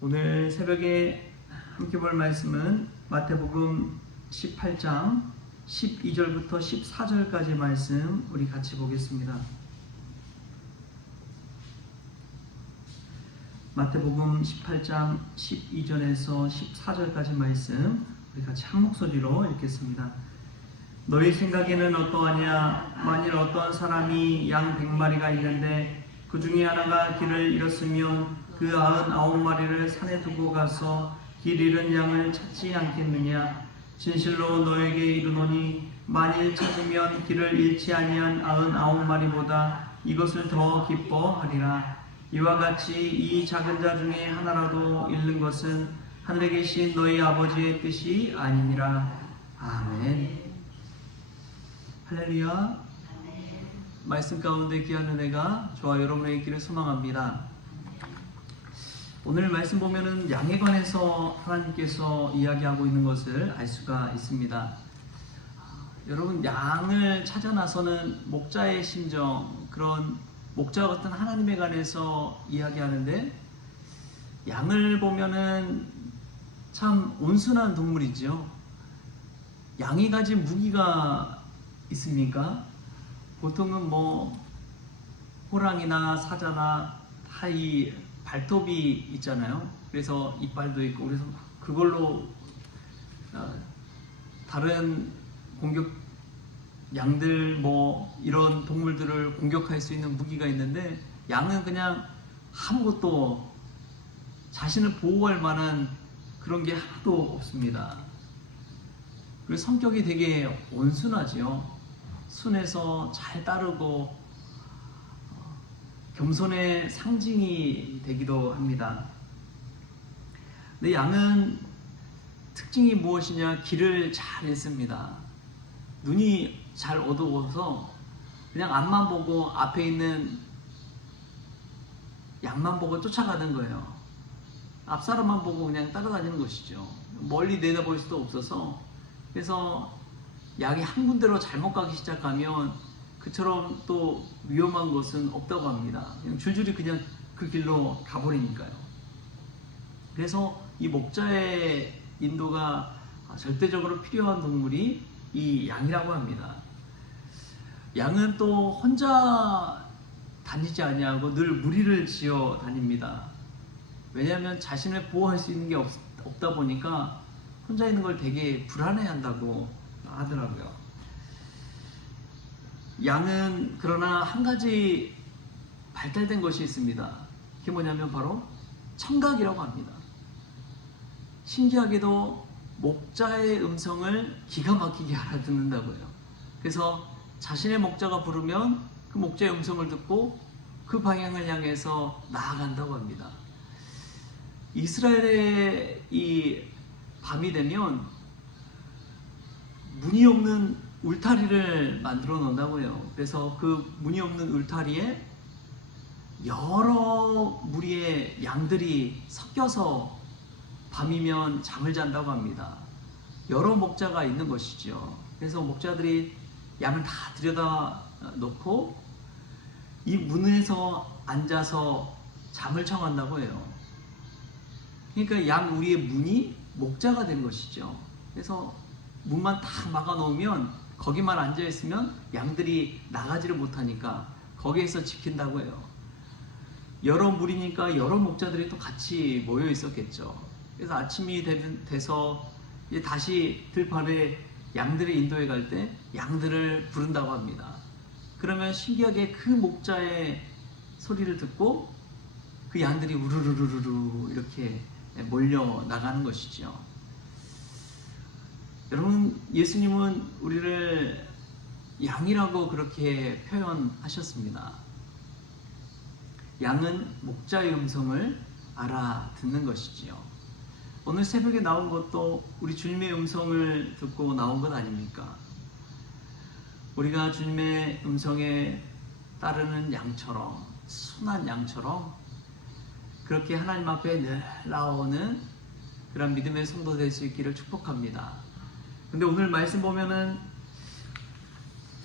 오늘 새벽에 함께 볼 말씀은 마태복음 18장 12절부터 14절까지 말씀 우리 같이 보겠습니다. 마태복음 18장 12절에서 14절까지 말씀 우리 같이 한 목소리로 읽겠습니다. 너희 생각에는 어떠하냐? 만일 어떤 사람이 양 100마리가 있는데 그 중에 하나가 길을 잃었으면 그 99마리를 산에 두고 가서 길 잃은 양을 찾지 않겠느냐? 진실로 너에게 이르노니 만일 찾으면 길을 잃지 아니한 99마리보다 이것을 더 기뻐하리라. 이와 같이 이 작은 자 중에 하나라도 잃는 것은 하늘에 계신 너희 아버지의 뜻이 아니니라. 아멘. 할렐루야. 말씀 가운데 귀한 은혜가 저와 여러분의 있기를 소망합니다. 오늘 말씀 보면은 양에 관해서 하나님께서 이야기하고 있는 것을 알 수가 있습니다. 여러분, 양을 찾아 나서는 목자의 심정, 그런 목자와 같은 하나님에 관해서 이야기하는데, 양을 보면은 참 온순한 동물이죠. 양이 가진 무기가 있습니까? 보통은 호랑이나 사자나 다 이 발톱이 있잖아요. 그래서 이빨도 있고, 그래서 그걸로 다른 공격 양들 이런 동물들을 공격할 수 있는 무기가 있는데, 양은 그냥 아무것도 자신을 보호할 만한 그런 게 하나도 없습니다. 그리고 성격이 되게 온순하지요. 순해서 잘 따르고 겸손의 상징이 되기도 합니다. 근데 양은 특징이 무엇이냐? 길을 잘 잃습니다. 눈이 잘 어두워서 그냥 앞만 보고 앞에 있는 양만 보고 쫓아가는 거예요. 앞 사람만 보고 그냥 따라다니는 것이죠. 멀리 내다볼 수도 없어서. 그래서 양이 한 군데로 잘못 가기 시작하면 그처럼 또 위험한 것은 없다고 합니다. 그냥 줄줄이 그냥 그 길로 가버리니까요. 그래서 이 목자의 인도가 절대적으로 필요한 동물이 이 양이라고 합니다. 양은 또 혼자 다니지 아니하고 늘 무리를 지어 다닙니다. 왜냐하면 자신을 보호할 수 있는 게 없다 보니까 혼자 있는 걸 되게 불안해한다고 하더라고요. 양은 그러나 한 가지 발달된 것이 있습니다. 그게 뭐냐면 바로 청각이라고 합니다. 신기하게도 목자의 음성을 기가 막히게 알아듣는다고 해요. 그래서 자신의 목자가 부르면 그 목자의 음성을 듣고 그 방향을 향해서 나아간다고 합니다. 이스라엘의 이 밤이 되면 문이 없는 울타리를 만들어 놓는다고 해요. 그래서 그 문이 없는 울타리에 여러 무리의 양들이 섞여서 밤이면 잠을 잔다고 합니다. 여러 목자가 있는 것이죠. 그래서 목자들이 양을 다 들여다 놓고 이 문에서 앉아서 잠을 청한다고 해요. 그러니까 양 우리의 문이 목자가 된 것이죠. 그래서 문만 다 막아 놓으면 거기만 앉아 있으면 양들이 나가지를 못하니까 거기에서 지킨다고 해요. 여러 무리니까 여러 목자들이 또 같이 모여 있었겠죠. 그래서 아침이 돼서 다시 들판에 양들이 인도해 갈 때 양들을 부른다고 합니다. 그러면 신기하게 그 목자의 소리를 듣고 그 양들이 우르르르르 이렇게 몰려 나가는 것이죠. 여러분, 예수님은 우리를 양이라고 그렇게 표현하셨습니다. 양은 목자의 음성을 알아듣는 것이지요. 오늘 새벽에 나온 것도 우리 주님의 음성을 듣고 나온 것 아닙니까? 우리가 주님의 음성에 따르는 양처럼, 순한 양처럼 그렇게 하나님 앞에 늘 나오는 그런 믿음의 성도 될 수 있기를 축복합니다. 근데 오늘 말씀 보면은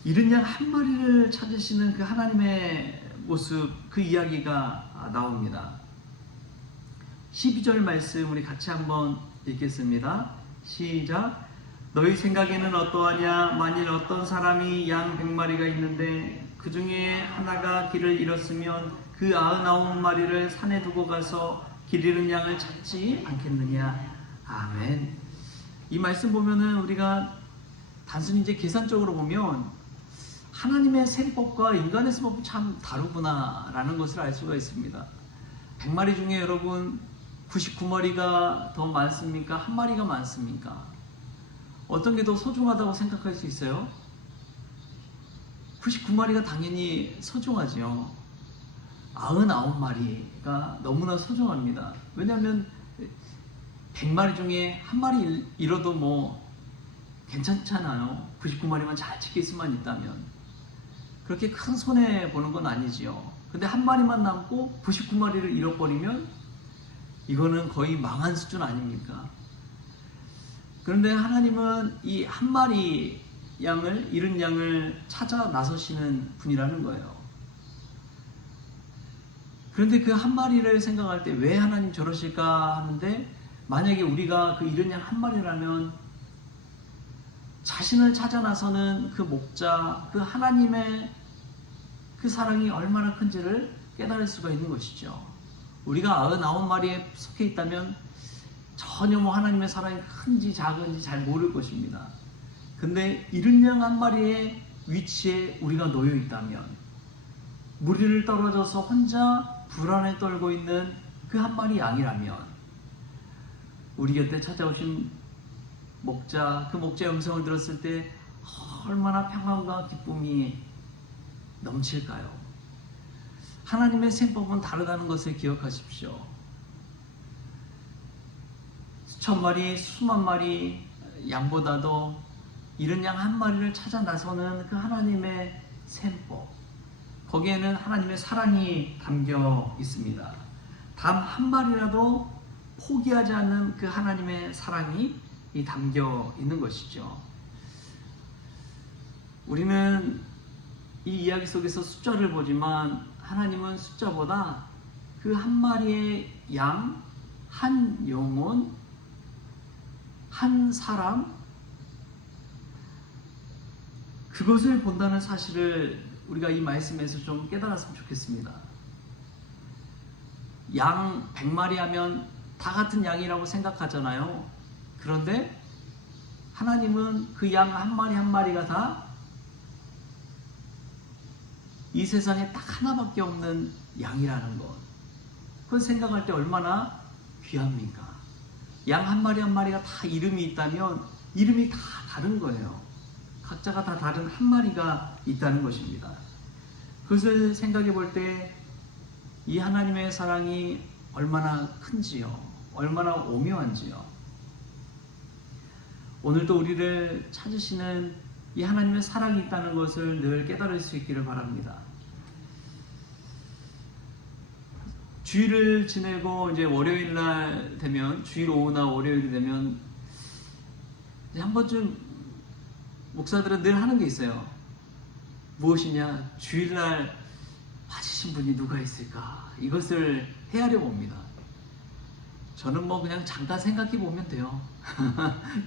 잃은 양 한 마리를 찾으시는 그 하나님의 모습, 그 이야기가 나옵니다. 12절 말씀 우리 같이 한번 읽겠습니다. 시작. 너희 생각에는 어떠하냐? 만일 어떤 사람이 양 100마리가 있는데 그 중에 하나가 길을 잃었으면 그 99마리를 산에 두고 가서 길 잃은 양을 찾지 않겠느냐? 아멘. 이 말씀 보면은 우리가 단순히 이제 계산적으로 보면 하나님의 셈법과 인간의 셈법이 참 다르구나라는 것을 알 수가 있습니다. 100마리 중에 여러분 99마리가 더 많습니까? 한 마리가 많습니까? 어떤 게 더 소중하다고 생각할 수 있어요? 99마리가 당연히 소중하죠. 99마리가 너무나 소중합니다. 왜냐하면 100마리 중에 한 마리 잃어도 뭐 괜찮잖아요. 99마리만 잘 지킬 수만 있다면. 그렇게 큰 손해 보는 건 아니지요. 근데 한 마리만 남고 99마리를 잃어버리면 이거는 거의 망한 수준 아닙니까? 그런데 하나님은 이 한 마리 양을, 잃은 양을 찾아 나서시는 분이라는 거예요. 그런데 그 한 마리를 생각할 때 왜 하나님 저러실까 하는데, 만약에 우리가 그 잃은 양 한 마리라면 자신을 찾아 나서는 그 목자, 그 하나님의 그 사랑이 얼마나 큰지를 깨달을 수가 있는 것이죠. 우리가 99마리에 속해 있다면 전혀 뭐 하나님의 사랑이 큰지 작은지 잘 모를 것입니다. 근데 잃은 양 한 마리의 위치에 우리가 놓여 있다면, 무리를 떨어져서 혼자 불안에 떨고 있는 그 한 마리 양이라면, 우리 곁에 찾아오신 목자, 그 목자의 음성을 들었을 때 얼마나 평안과 기쁨이 넘칠까요? 하나님의 셈법은 다르다는 것을 기억하십시오. 수천 마리, 수만 마리 양보다도 잃은 양 한 마리를 찾아 나서는 그 하나님의 셈법, 거기에는 하나님의 사랑이 담겨 있습니다. 단 한 마리라도 포기하지 않는 그 하나님의 사랑이 담겨 있는 것이죠. 우리는 이 이야기 속에서 숫자를 보지만 하나님은 숫자보다 그 한 마리의 양, 한 영혼, 한 사람, 그것을 본다는 사실을 우리가 이 말씀에서 좀 깨달았으면 좋겠습니다. 양 100마리 하면 다 같은 양이라고 생각하잖아요. 그런데 하나님은 그 양 한 마리 한 마리가 다 이 세상에 딱 하나밖에 없는 양이라는 것, 그걸 생각할 때 얼마나 귀합니까? 양 한 마리 한 마리가 다 이름이 있다면 이름이 다 다른 거예요. 각자가 다 다른 한 마리가 있다는 것입니다. 그것을 생각해 볼 때 이 하나님의 사랑이 얼마나 큰지요, 얼마나 오묘한지요. 오늘도 우리를 찾으시는 이 하나님의 사랑이 있다는 것을 늘 깨달을 수 있기를 바랍니다. 주일을 지내고 이제 월요일 날 되면, 주일 오후나 월요일이 되면 이제 한 번쯤 목사들은 늘 하는 게 있어요. 무엇이냐? 주일날 빠지신 분이 누가 있을까? 이것을 헤아려 봅니다. 저는 뭐 그냥 잠깐 생각해 보면 돼요.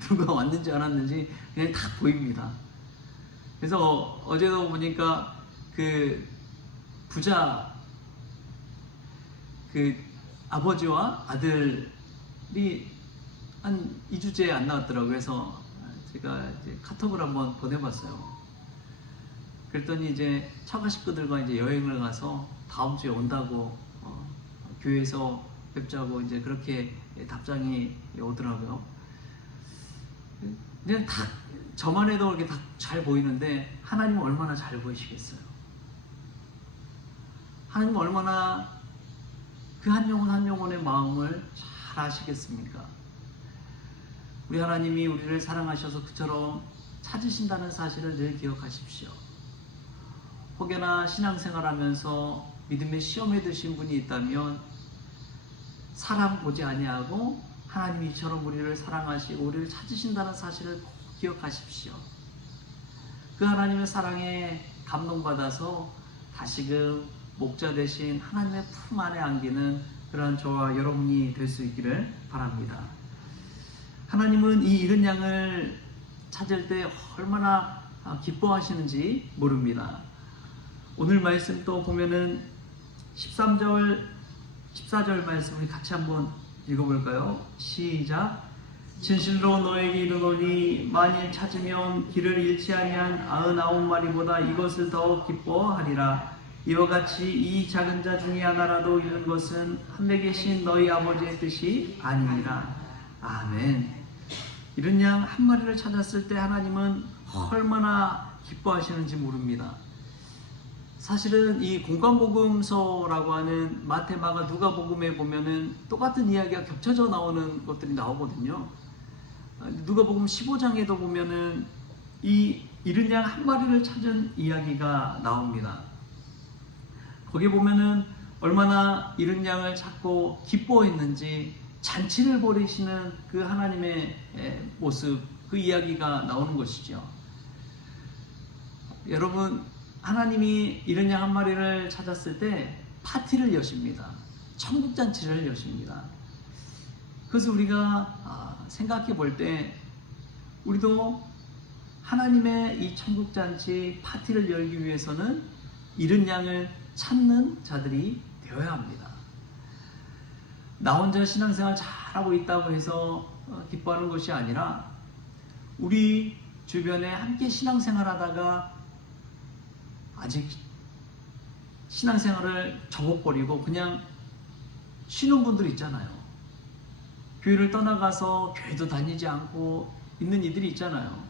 누가 왔는지 안 왔는지 그냥 다 보입니다. 그래서 어제도 보니까 그 부자 그 아버지와 아들이 한 2주째 안 나왔더라고요. 그래서 제가 이제 카톡을 한번 보내봤어요. 그랬더니 이제 처가 식구들과 이제 여행을 가서 다음 주에 온다고 교회에서 뵙자고 이제 그렇게 답장이 오더라고요. 그냥 다 저만 해도 이렇게 다 잘 보이는데 하나님은 얼마나 잘 보이시겠어요? 하나님은 얼마나 그 한 영혼 한 영혼의 마음을 잘 아시겠습니까? 우리 하나님이 우리를 사랑하셔서 그처럼 찾으신다는 사실을 늘 기억하십시오. 혹여나 신앙생활하면서 믿음의 시험에 드신 분이 있다면 사람 보지 아니하고 하나님이 이처럼 우리를 사랑하시고 우리를 찾으신다는 사실을 꼭 기억하십시오. 그 하나님의 사랑에 감동받아서 다시금 목자 되신 하나님의 품 안에 안기는 그러한 저와 여러분이 될 수 있기를 바랍니다. 하나님은 이 잃은 양을 찾을 때 얼마나 기뻐하시는지 모릅니다. 오늘 말씀 또 보면은 13절, 14절 말씀 우리 같이 한번 읽어볼까요? 시작. 진실로 너에게 이르노니 만일 찾으면 길을 잃지 아니한 99마리보다 이것을 더 기뻐하리라. 이와 같이 이 작은 자 중에 하나라도 잃는 것은 하늘에 계신 너희 아버지의 뜻이 아니니라. 아멘. 잃은 양 한 마리를 찾았을 때 하나님은 얼마나 기뻐하시는지 모릅니다. 사실은 이 공관복음서라고 하는 마태, 마가, 누가복음에 보면은 똑같은 이야기가 겹쳐져 나오는 것들이 나오거든요. 누가복음 15장에도 보면은 이 잃은 양 한 마리를 찾은 이야기가 나옵니다. 거기 보면은 얼마나 잃은 양을 찾고 기뻐했는지 잔치를 벌이시는 그 하나님의 모습, 그 이야기가 나오는 것이죠. 여러분, 하나님이 잃은 양 한 마리를 찾았을 때 파티를 여십니다. 천국잔치를 여십니다. 그래서 우리가 생각해 볼 때 우리도 하나님의 이 천국잔치 파티를 열기 위해서는 잃은 양을 찾는 자들이 되어야 합니다. 나 혼자 신앙생활 잘하고 있다고 해서 기뻐하는 것이 아니라 우리 주변에 함께 신앙생활 하다가 아직 신앙생활을 접어버리고 그냥 쉬는 분들 있잖아요. 교회를 떠나가서 교회도 다니지 않고 있는 이들이 있잖아요.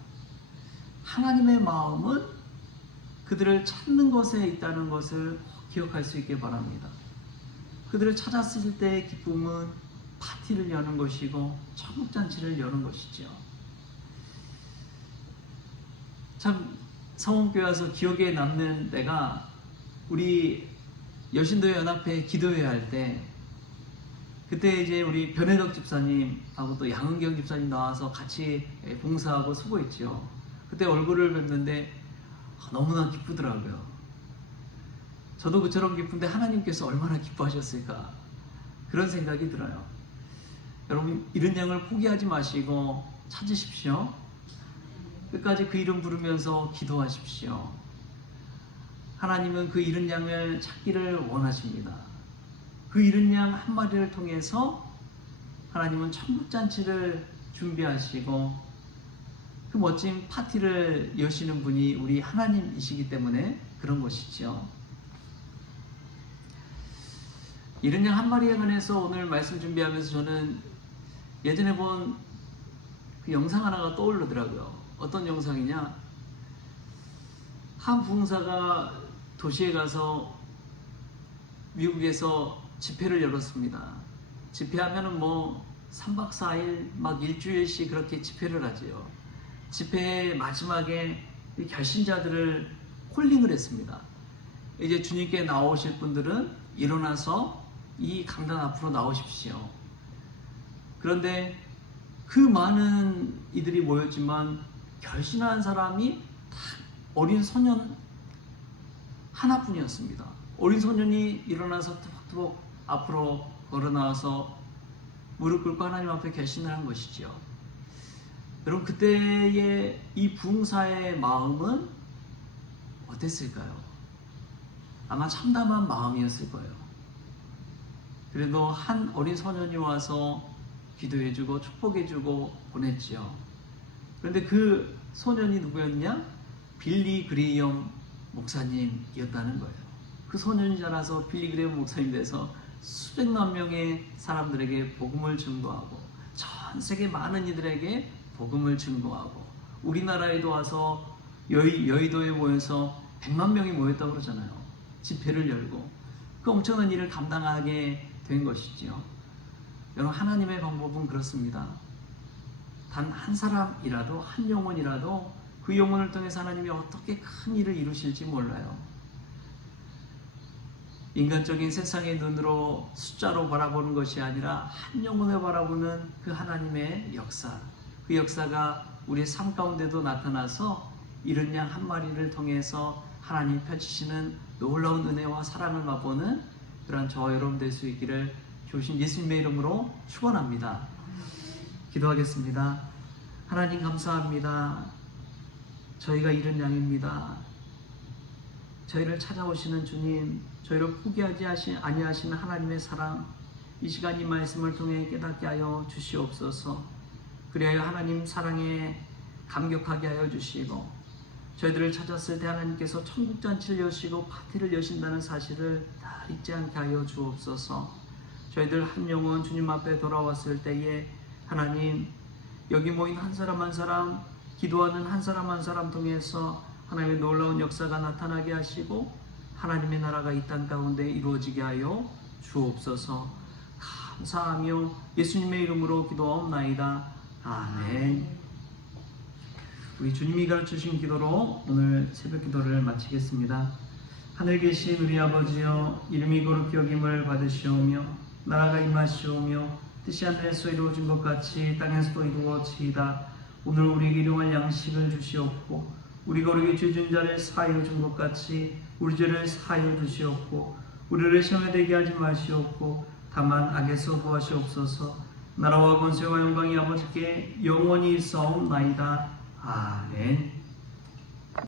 하나님의 마음은 그들을 찾는 것에 있다는 것을 기억할 수 있게 바랍니다. 그들을 찾았을 때의 기쁨은 파티를 여는 것이고 천국잔치를 여는 것이죠. 참 성원교회 와서 기억에 남는 때가 우리 여신도회 연합회 기도회 할 때 그때 이제 우리 변혜덕 집사님하고 또 양은경 집사님 나와서 같이 봉사하고 수고했죠. 그때 얼굴을 뵙는데 너무나 기쁘더라고요. 저도 그처럼 기쁜데 하나님께서 얼마나 기뻐하셨을까 그런 생각이 들어요. 여러분, 잃은 양을 포기하지 마시고 찾으십시오. 끝까지 그 이름 부르면서 기도하십시오. 하나님은 그 잃은 양을 찾기를 원하십니다. 그 잃은 양 한 마리를 통해서 하나님은 천국잔치를 준비하시고 그 멋진 파티를 여시는 분이 우리 하나님이시기 때문에 그런 것이죠. 잃은 양 한 마리에 관해서 오늘 말씀 준비하면서 저는 예전에 본 그 영상 하나가 떠오르더라고요. 어떤 영상이냐? 한 부흥사가 도시에 가서 미국에서 집회를 열었습니다. 집회하면은 뭐 3박 4일 막 일주일씩 그렇게 집회를 하지요. 집회의 마지막에 결신자들을 콜링을 했습니다. 이제 주님께 나오실 분들은 일어나서 이 강단 앞으로 나오십시오. 그런데 그 많은 이들이 모였지만 결신한 사람이 다 어린 소년 하나뿐이었습니다. 어린 소년이 일어나서 뚜벅뚜벅 앞으로 걸어 나와서 무릎 꿇고 하나님 앞에 결신을 한 것이죠. 여러분, 그때의 이 부흥사의 마음은 어땠을까요? 아마 참담한 마음이었을 거예요. 그래도 한 어린 소년이 와서 기도해주고 축복해주고 보냈지요. 그런데 그 소년이 누구였냐? 빌리 그레이엄 목사님이었다는 거예요. 그 소년이 자라서 빌리 그레이엄 목사님 돼서 수백만 명의 사람들에게 복음을 증거하고 전 세계 많은 이들에게 복음을 증거하고 우리나라에도 와서 여의도에 모여서 100만 명이 모였다고 그러잖아요. 집회를 열고 그 엄청난 일을 감당하게 된 것이죠. 여러분, 하나님의 방법은 그렇습니다. 단 한 사람이라도, 한 영혼이라도 그 영혼을 통해서 하나님이 어떻게 큰 일을 이루실지 몰라요. 인간적인 세상의 눈으로 숫자로 바라보는 것이 아니라 한 영혼을 바라보는 그 하나님의 역사, 그 역사가 우리의 삶 가운데도 나타나서 잃은 양 한 마리를 통해서 하나님 펼치시는 놀라운 은혜와 사랑을 맛보는 그런 저와 여러분 될 수 있기를 좋으신 예수님의 이름으로 축원합니다. 기도하겠습니다. 하나님 감사합니다. 저희가 잃은 양입니다. 저희를 찾아오시는 주님, 저희를 포기하지 아니하시는 하나님의 사랑, 이 시간 이 말씀을 통해 깨닫게 하여 주시옵소서. 그리하여 하나님 사랑에 감격하게 하여 주시고, 저희들을 찾았을 때 하나님께서 천국잔치를 여시고 파티를 여신다는 사실을 다 잊지 않게 하여 주옵소서. 저희들 한 영혼 주님 앞에 돌아왔을 때에 하나님, 여기 모인 한 사람 한 사람, 기도하는 한 사람 한 사람 통해서 하나님의 놀라운 역사가 나타나게 하시고 하나님의 나라가 이 땅 가운데 이루어지게 하여 주옵소서. 감사하며 예수님의 이름으로 기도하옵나이다. 아멘. 우리 주님이 가르치신 기도로 오늘 새벽 기도를 마치겠습니다. 하늘 계신 우리 아버지여, 이름이 거룩히 여김을 받으시오며 나라가 임하시오며 뜻이 하늘에서 이루어진 것 같이 땅에서도 이루어지이다. 오늘 우리에게 일용할 양식을 주시옵고 우리가 우리에게 죄진 자를 사하여 준 것 같이 우리 죄를 사하여 주시옵고 우리를 시험에 들게 하지 마시옵고 다만 악에서 구하시옵소서. 나라와 권세와 영광이 아버지께 영원히 있사옵나이다. 아멘.